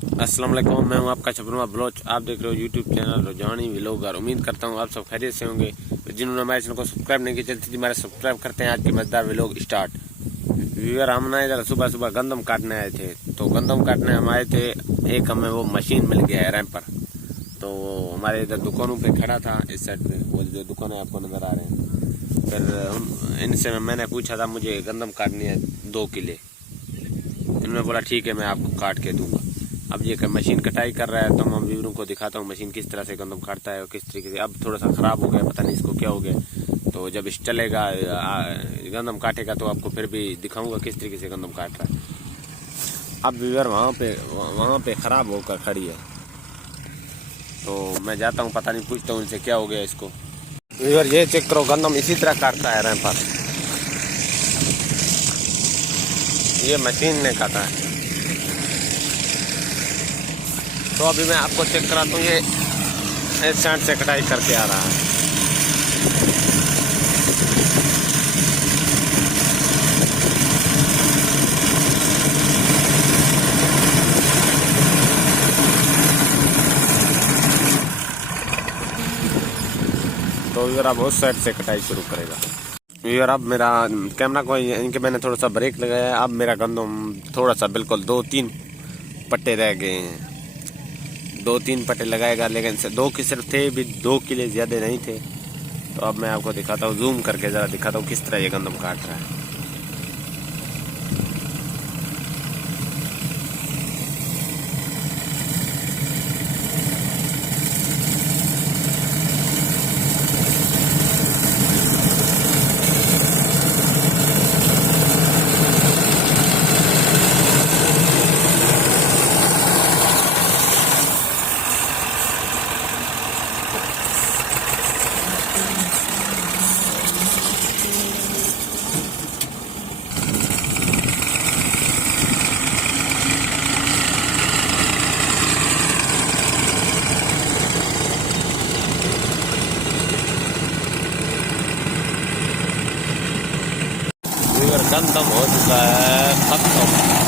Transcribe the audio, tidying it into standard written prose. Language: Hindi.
अस्सलाम वालेकुम, मैं हूं आपका छपनुआ बलोच। आप देख रहे हो यूट्यूब चैनल रुझानी व्लॉगर। उम्मीद करता हूं आप सब खैरियत से होंगे। जिन्होंने हमारे चैनल को सब्सक्राइब नहीं किया जल्दी हमारे सब्सक्राइब करते हैं। आज की मजेदार व्लॉग स्टार्ट। व्यूअर, हम ना इधर सुबह सुबह गंदम काटने आए थे, तो गंदम काटने हम आए थे। एक हमें वो मशीन मिल गया है रैंप पर, तो हमारे इधर दुकानों पे खड़ा था। इस साइड पे वो जो दुकान है आपको नजर आ रहे हैं। फिर इनसे मैंने पूछा था मुझे गंदम काटनी है 2 किले। इन्होंने बोला ठीक है, मैं आपको काट के दूंगा। अब ये मशीन कटाई कर रहा है, तो मैं व्यूअरों को दिखाता हूँ मशीन किस तरह से गंदम काटता है और किस तरीके से। अब थोड़ा सा ख़राब हो गया, पता नहीं इसको क्या हो गया। तो जब इस चलेगा गंदम काटेगा तो आपको फिर भी दिखाऊंगा किस तरीके से गंदम काट रहा है। अब व्यूअर वहाँ पे ख़राब होकर खड़ी है, तो मैं जाता हूँ, पता नहीं, पूछता हूँ इनसे क्या हो गया इसको। व्यूअर ये चेक करो, गंदम इसी तरह काटता है रैंप पर। ये मशीन ने काटा है। तो अभी मैं आपको चेक कराता हूँ। ये इस साइड से कटाई करके आ रहा है। तो यार अब उस साइड से कटाई शुरू करेगा। यार अब मेरा कैमरा को इनके मैंने थोड़ा सा ब्रेक लगाया। अब मेरा गंदम थोड़ा सा बिल्कुल 2-3 पट्टे रह गए हैं। 2-3 पट्टे लगाएगा, लेकिन 2 के सिर्फ थे भी, 2 किले ज़्यादा नहीं थे। तो अब मैं आपको दिखाता हूँ, जूम करके ज़रा दिखाता हूँ किस तरह ये गंदम काट रहा है। गंदम हो चुका है खत्म।